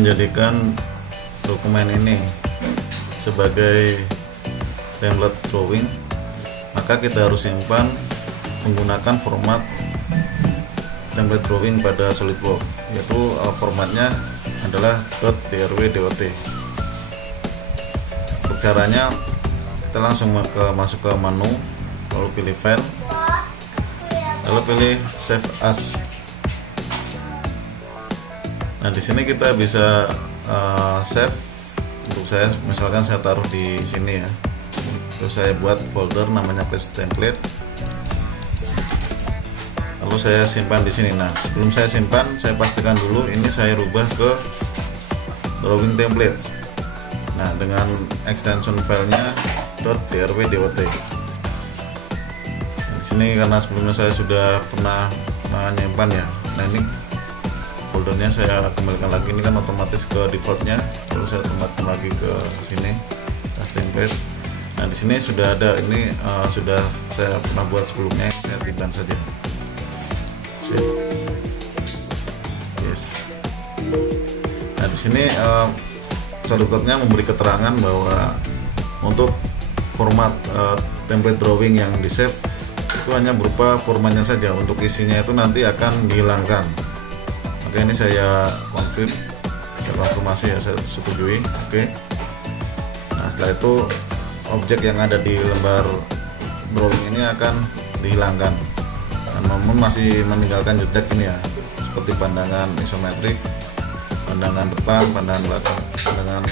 menjadikan dokumen ini sebagai template drawing, maka kita harus simpan menggunakan format template drawing pada SolidWorks, yaitu formatnya adalah .drw.dot. Untuk caranya, kita langsung masuk ke menu, lalu pilih file, lalu pilih save as. Nah, di sini kita bisa save. Untuk saya, misalkan saya taruh di sini ya. Terus saya buat folder namanya class template. Lalu saya simpan di sini. Nah, sebelum saya simpan, saya pastikan dulu ini saya rubah ke drawing template. Nah, dengan extension filenya .drw.dot. Di sini karena sebelumnya saya sudah pernah menyimpan ya. Nah, ini foldernya saya kembalikan lagi, ini kan otomatis ke defaultnya, lalu saya tempatkan lagi ke sini custom template. Nah, di sini sudah ada, ini sudah saya pernah buat sebelumnya, saya tipkan saja. Save. Yes. Nah, di sini SolidWorks-nya memberi keterangan bahwa untuk format template drawing yang di save itu hanya berupa formatnya saja, untuk isinya itu nanti akan dihilangkan. Oke, ini saya konfirmasi ya, saya setujui. Oke. Nah, setelah itu objek yang ada di lembar drawing ini akan dihilangkan, namun masih meninggalkan jejak ini ya, seperti pandangan isometrik, pandangan depan, pandangan belakang, pandangan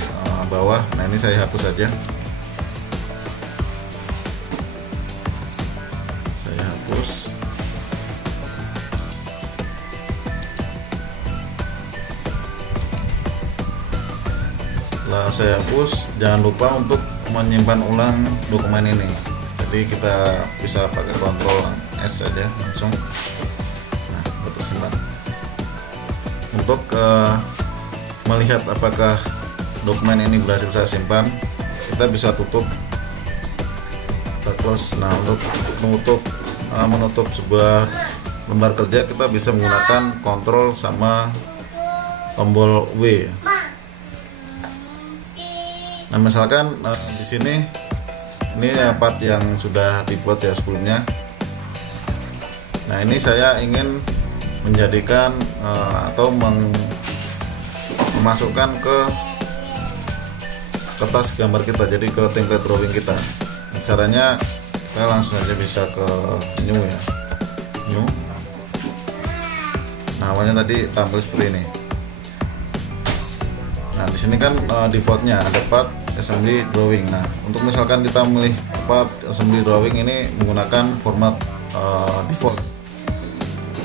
bawah. Nah, ini saya hapus saja. Saya hapus. Setelah saya hapus, jangan lupa untuk menyimpan ulang dokumen ini. Jadi kita bisa pakai Ctrl S saja langsung. Nah, tersimpan. Untuk melihat apakah dokumen ini berhasil saya simpan, kita bisa tutup, kita close. Nah, untuk menutup sebuah lembar kerja, kita bisa menggunakan Ctrl sama tombol W. Nah, misalkan di sini ini part yang sudah dibuat ya sebelumnya. Nah, ini saya ingin menjadikan atau memasukkan ke kertas gambar kita, jadi ke template drawing kita. Nah, caranya saya langsung saja bisa ke new ya, new. Nah, awalnya tadi tampil seperti ini. Nah, di sini kan defaultnya ada part assembly drawing. Nah, untuk misalkan kita memilih part assembly drawing ini menggunakan format default.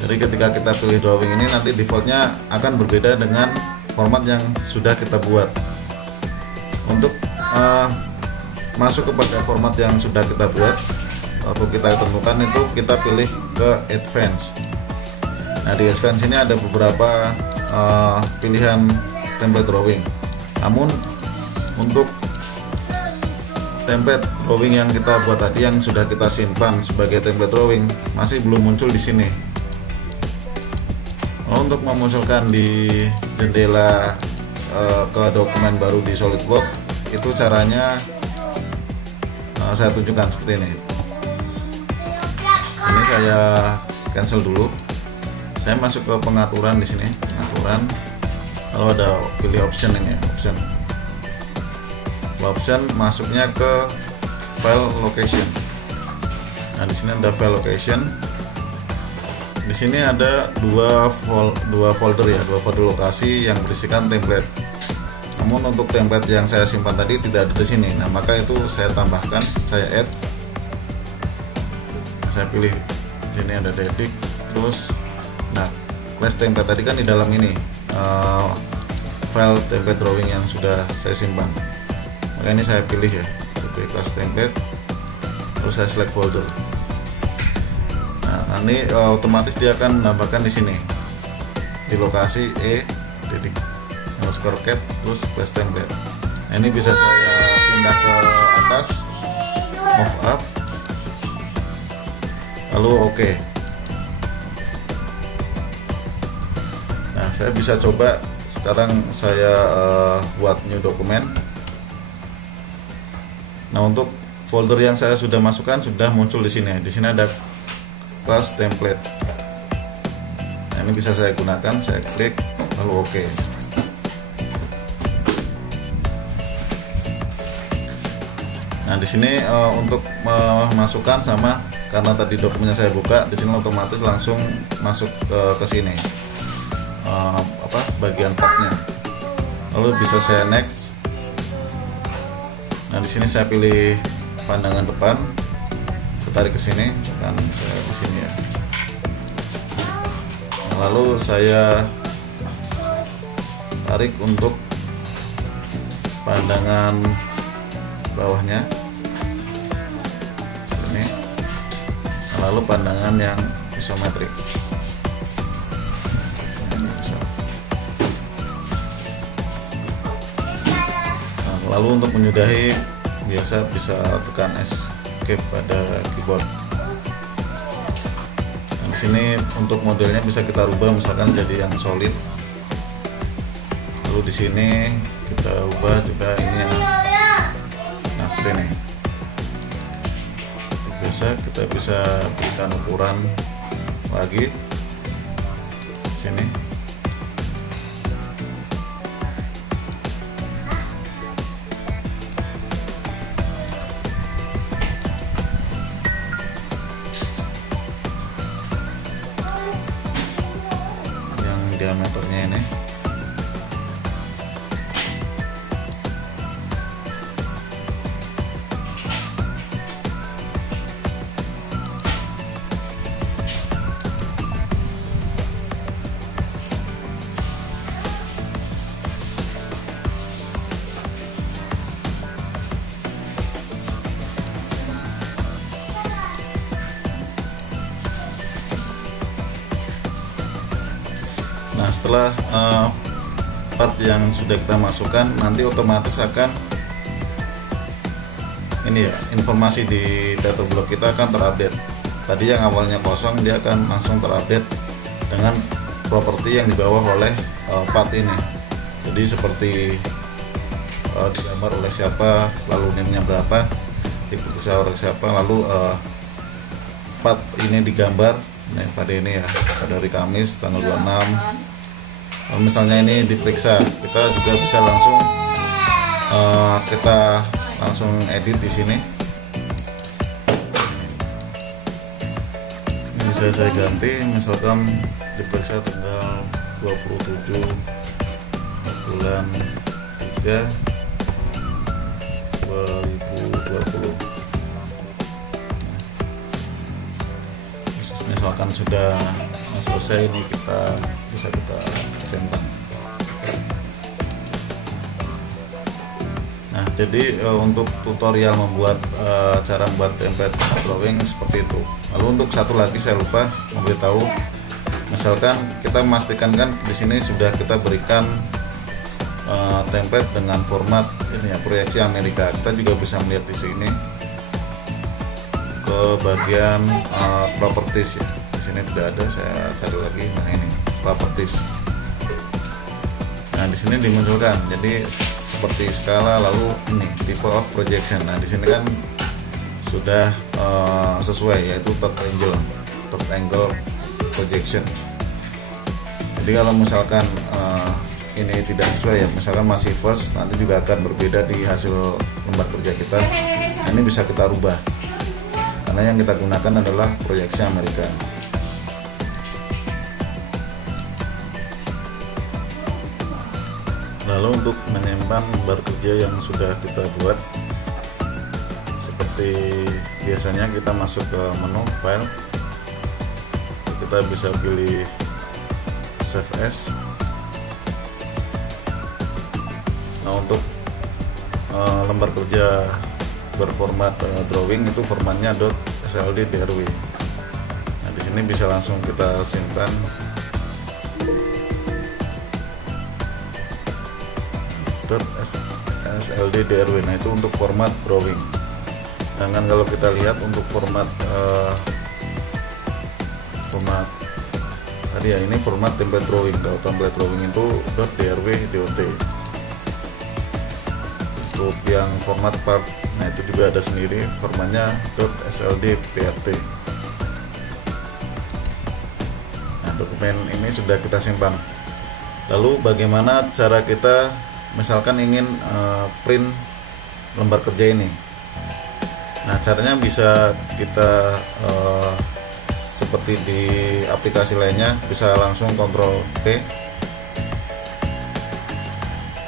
Jadi ketika kita pilih drawing ini, nanti defaultnya akan berbeda dengan format yang sudah kita buat. Untuk masuk kepada format yang sudah kita buat atau kita tentukan, itu kita pilih ke advance. Nah, di advance ini ada beberapa pilihan template drawing. Namun untuk template drawing yang kita buat tadi, yang sudah kita simpan sebagai template drawing, masih belum muncul di sini. Untuk memunculkan di jendela ke dokumen baru di SolidWorks, itu caranya saya tunjukkan seperti ini. Ini saya cancel dulu. Saya masuk ke pengaturan di sini, pengaturan. Kalau ada pilih option ini, option masuknya ke file location. Nah, di sini ada file location. Di sini ada dua folder ya, dua folder lokasi yang berisikan template. Namun untuk template yang saya simpan tadi tidak ada di sini. Nah, maka itu saya tambahkan, saya add. Saya pilih ini ada dedik, terus nah, class template tadi kan di dalam ini. File template drawing yang sudah saya simpan. Maka ini saya pilih ya, pilih class template, terus saya select folder. Nah, ini otomatis dia akan menambahkan di sini di lokasi underscore cat terus class template. Nah, ini bisa saya pindah ke atas, move up, lalu oke. Nah, saya bisa coba sekarang saya buat new dokumen. Nah, untuk folder yang saya sudah masukkan sudah muncul di sini. Di sini ada class template. Nah, ini bisa saya gunakan, saya klik lalu oke. Nah, di sini untuk memasukkan sama, karena tadi dokumennya saya buka, di sini otomatis langsung masuk ke sini bagian tabnya. Lalu bisa saya next. Nah, di sini saya pilih pandangan depan, tarik ke sini, kan saya di sini ya. Nah, lalu saya tarik untuk pandangan bawahnya ini. Nah, lalu pandangan yang isometrik. Nah, lalu untuk menyudahi biasa bisa tekan escape pada keyboard. Nah, di sini untuk modelnya bisa kita rubah, misalkan jadi yang solid. Lalu di sini kita ubah juga ini yang ini. Kita bisa berikan ukuran lagi sini. Yang diameternya ini. Nah, setelah part yang sudah kita masukkan, nanti otomatis akan ini ya, informasi di title block kita akan terupdate. Tadi yang awalnya kosong, dia akan langsung terupdate dengan properti yang dibawa oleh part ini. Jadi seperti digambar oleh siapa, lalu name-nya berapa, diperiksa oleh siapa, lalu part ini digambar. Nah, pada ini ya, pada hari Kamis tanggal 26. Kalau misalnya ini diperiksa, kita juga bisa langsung edit di sini. Ini bisa saya ganti, misalkan diperiksa tanggal 27 bulan 3 2020. Misalkan sudah selesai, ini bisa kita centang. Nah, jadi untuk tutorial membuat cara membuat template drawing seperti itu. Lalu untuk satu lagi saya lupa memberitahu, misalkan kita memastikan kan di sini sudah kita berikan template dengan format ini ya, proyeksi Amerika. Kita juga bisa melihat di sini ke bagian properties ya. Di sini tidak ada, saya cari lagi. Nah, ini properties. Nah, di sini dimunculkan. Jadi seperti skala, lalu ini type of projection. Nah, di sini kan sudah sesuai, yaitu third angle projection. Jadi kalau misalkan ini tidak sesuai ya, misalkan masih first, nanti juga akan berbeda di hasil lembar kerja kita. Nah, ini bisa kita rubah karena yang kita gunakan adalah proyeksi Amerika. Lalu untuk menyimpan lembar kerja yang sudah kita buat, seperti biasanya kita masuk ke menu file, kita bisa pilih save as. Nah, untuk lembar kerja berformat drawing itu formatnya .sld.drw. Nah, di sini bisa langsung kita simpan. .sld.drw. Nah, itu untuk format drawing. Sedangkan kalau kita lihat untuk format tadi ya, ini format template drawing. Kalau template drawing itu .drw dot. Untuk yang format part, nah itu juga ada sendiri formatnya .sld prt. Nah, dokumen ini sudah kita simpan. Lalu bagaimana cara kita misalkan ingin print lembar kerja ini? Nah, caranya bisa kita seperti di aplikasi lainnya, bisa langsung Ctrl P.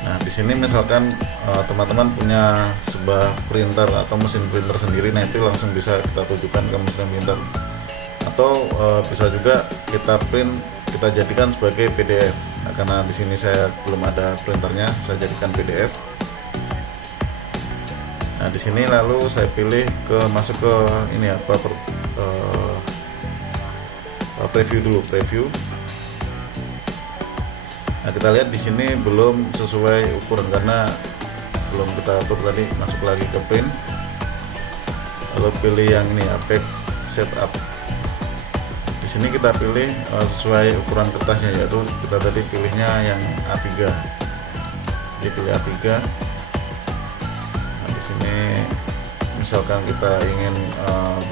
Nah, di sini misalkan teman-teman punya sebuah printer atau mesin printer sendiri, nah itu langsung bisa kita tujukan ke mesin printer. Atau bisa juga kita print, kita jadikan sebagai PDF. Nah, karena di sini saya belum ada printernya, saya jadikan PDF. Nah, di sini lalu saya pilih masuk ke ini ya, preview dulu, preview. Nah, kita lihat di sini belum sesuai ukuran karena belum kita atur tadi. Masuk lagi ke print, lalu pilih yang ini, Apex Setup. Di sini kita pilih sesuai ukuran kertasnya, yaitu kita tadi pilihnya yang A3. Jadi pilih A3. Nah, di sini misalkan kita ingin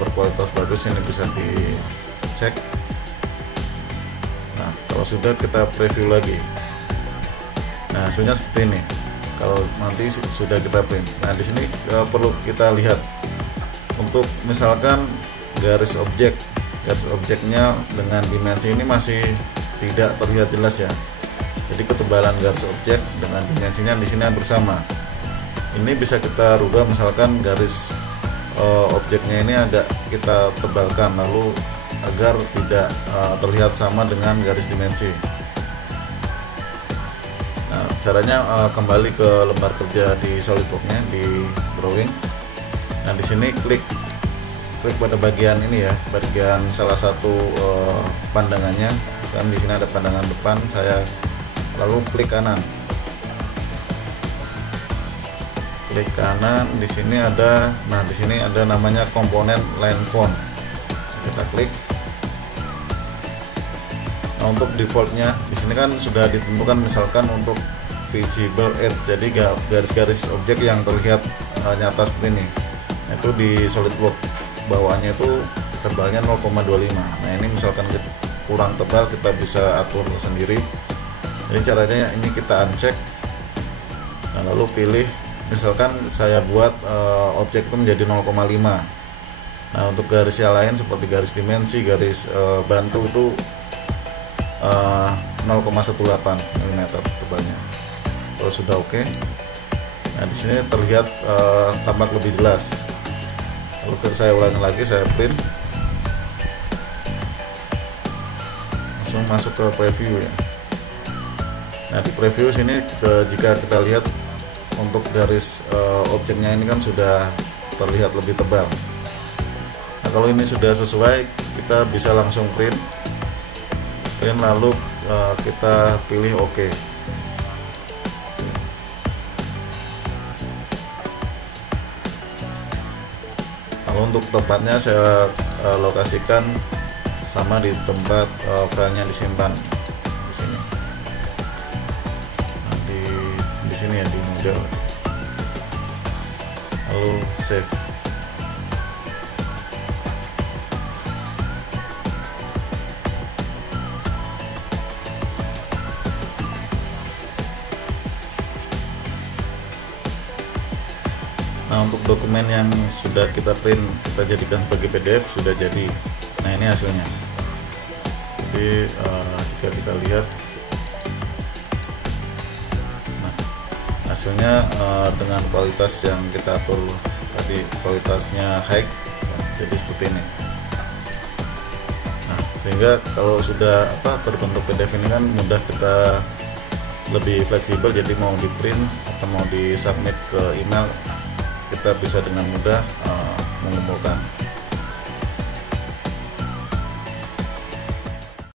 berkualitas bagus, ini bisa dicek. Nah, kalau sudah kita preview lagi. Nah, hasilnya seperti ini. Kalau nanti sudah kita print. Nah, di sini perlu kita lihat untuk misalkan garis objeknya dengan dimensi ini masih tidak terlihat jelas ya. Jadi ketebalan garis objek dengan dimensinya di sini bersama. Ini bisa kita rubah, misalkan garis objeknya ini agak kita tebalkan, lalu agar tidak terlihat sama dengan garis dimensi. Nah, caranya kembali ke lembar kerja di SolidWorks-nya, di drawing. Nah, di sini klik pada bagian ini ya, bagian salah satu pandangannya. Kan di sini ada pandangan depan, saya lalu klik kanan. Klik kanan, di sini ada, nah di sini ada namanya komponen line font. Kita klik. Nah, untuk defaultnya di sini kan sudah ditentukan, misalkan untuk visible edge, jadi garis-garis objek yang terlihat nyata seperti ini. Nah, itu di SolidWorks bawaannya itu tebalnya 0,25. Nah, ini misalkan kurang tebal, kita bisa atur sendiri. Jadi caranya ini kita uncheck. Nah, lalu pilih, misalkan saya buat objek itu menjadi 0,5. Nah, untuk garis yang lain seperti garis dimensi, garis bantu itu 0,18 mm tebalnya. Kalau sudah oke, nah di sini terlihat tampak lebih jelas. Lalu saya ulangi lagi, saya print, langsung masuk ke preview ya. Nah, di preview sini jika kita lihat untuk garis objeknya ini kan sudah terlihat lebih tebal. Nah, kalau ini sudah sesuai, kita bisa langsung print lalu kita pilih OK. Lalu untuk tempatnya saya lokasikan sama di tempat filenya disimpan di sini. Nah, di sini ya, di model. Lalu save. Nah, untuk dokumen yang sudah kita print, kita jadikan sebagai PDF, sudah jadi. Nah, ini hasilnya. Jadi jika kita lihat, nah, hasilnya dengan kualitas yang kita atur tadi, kualitasnya high ya, jadi seperti ini. Nah, sehingga kalau sudah berbentuk PDF ini kan mudah, kita lebih fleksibel. Jadi mau di print atau mau di submit ke email, kita bisa dengan mudah mengumpulkan.